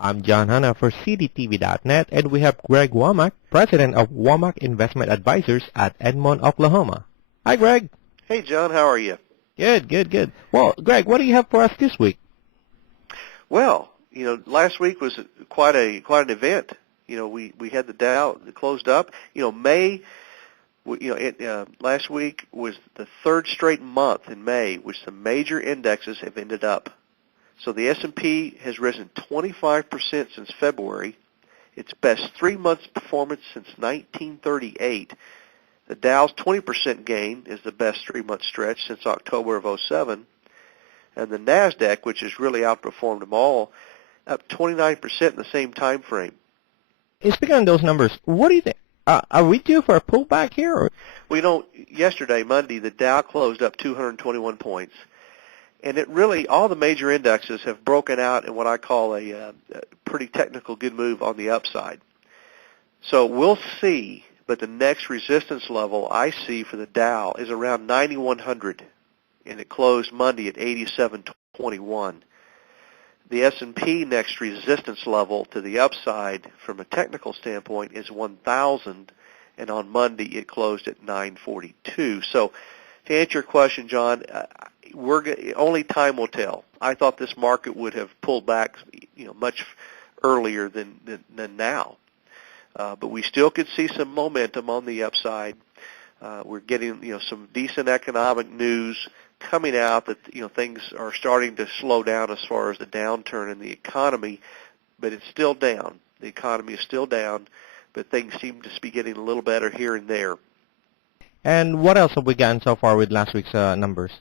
I'm John Hanna for CDTV.net, and we have Greg Womack, President of Womack Investment Advisors at Edmond, Oklahoma. Hi, Greg. Hey, John. How are you? Good. Well, Greg, what do you have for us this week? Well, last week was quite an event. We had the Dow that closed up. Last week was the third straight month in May which the major indexes have ended up. So the S&P has risen 25% since February, its best 3 months performance since 1938. The Dow's 20% gain is the best 3-month stretch since October of '07. And the NASDAQ, which has really outperformed them all, up 29% in the same time frame. Speaking of those numbers, what do you think? Are we due for a pullback here? Or? Well, yesterday, Monday, the Dow closed up 221 points. And it really, all the major indexes have broken out in what I call a pretty technical good move on the upside. So we'll see, but the next resistance level I see for the Dow is around 9,100, and it closed Monday at 8721. The S&P next resistance level to the upside from a technical standpoint is 1,000, and on Monday it closed at 942. So to answer your question, John, only time will tell. I thought this market would have pulled back, much earlier than now, but we still could see some momentum on the upside. We're getting, some decent economic news coming out that, things are starting to slow down as far as the downturn in the economy, but it's still down. The economy is still down, but things seem to be getting a little better here and there. And what else have we gotten so far with last week's numbers?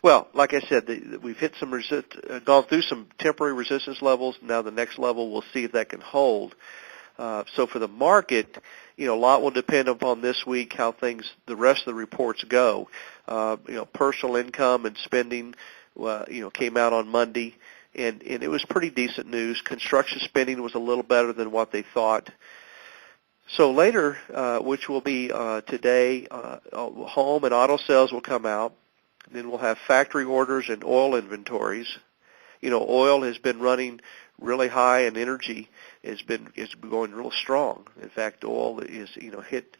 Well, like I said, we've hit gone through some temporary resistance levels. Now the next level, we'll see if that can hold. So for the market, a lot will depend upon this week how the rest of the reports go. Personal income and spending, came out on Monday, and it was pretty decent news. Construction spending was a little better than what they thought. So later, which will be today, home and auto sales will come out. Then we'll have factory orders and oil inventories. Oil has been running really high, and energy is going real strong. In fact, oil is hit.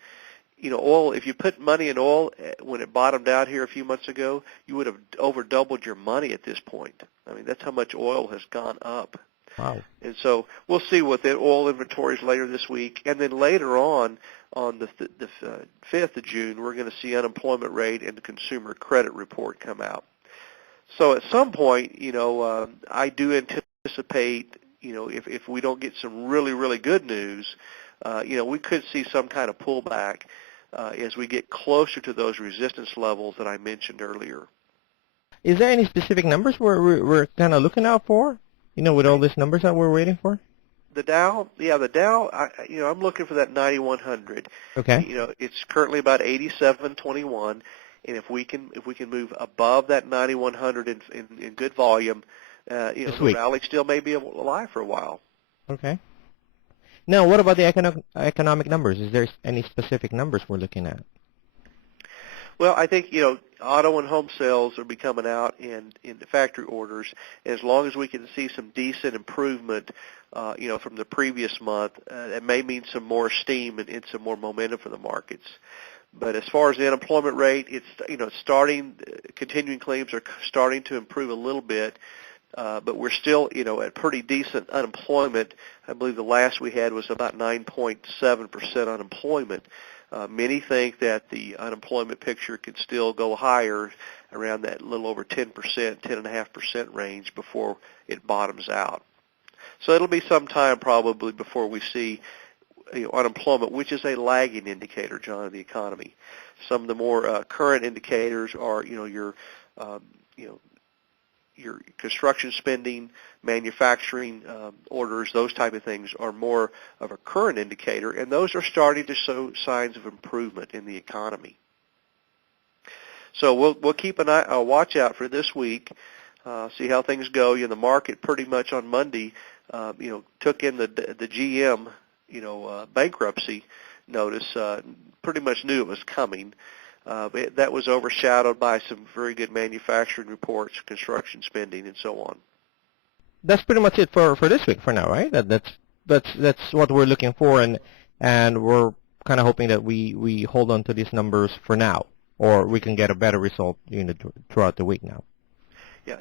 Oil. If you put money in oil when it bottomed out here a few months ago, you would have over doubled your money at this point. I mean, that's how much oil has gone up. Wow. And so we'll see what the oil inventories later this week, and then later on the 5th of June, we're going to see unemployment rate and the consumer credit report come out. So at some point, I do anticipate, if we don't get some really, really good news, we could see some kind of pullback as we get closer to those resistance levels that I mentioned earlier. Is there any specific numbers we're kind of looking out for? With all these numbers that we're waiting for? The Dow, I'm looking for that 9,100. Okay. It's currently about 87.21, and if we can move above that 9,100 in good volume, the rally still may be alive for a while. Okay. Now, what about the economic numbers? Is there any specific numbers we're looking at? Well, I think, auto and home sales will be coming out in the factory orders. As long as we can see some decent improvement, from the previous month, it may mean some more steam and some more momentum for the markets. But as far as the unemployment rate, it's starting, continuing claims are starting to improve a little bit, but we're still, at pretty decent unemployment. I believe the last we had was about 9.7% unemployment. Many think that the unemployment picture could still go higher, around that little over 10%, 10.5% range before it bottoms out. So it'll be some time probably before we see unemployment, which is a lagging indicator, John, of the economy. Some of the more current indicators are, your construction spending, manufacturing orders, those type of things are more of a current indicator, and those are starting to show signs of improvement in the economy. So we'll keep a watch out for this week, see how things go. The market pretty much on Monday, took in the GM, bankruptcy notice. Pretty much knew it was coming. That was overshadowed by some very good manufacturing reports, construction spending, and so on. that's pretty much it for this week for now, right? That's what we're looking for, and we're kind of hoping that we hold on to these numbers for now, or we can get a better result, throughout the week now. Yeah,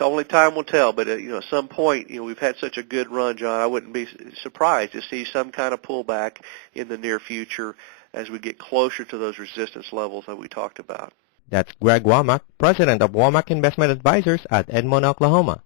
only time will tell. But at some point, we've had such a good run, John. I wouldn't be surprised to see some kind of pullback in the near future as we get closer to those resistance levels that we talked about. That's Greg Womack, president of Womack Investment Advisors at Edmond, Oklahoma.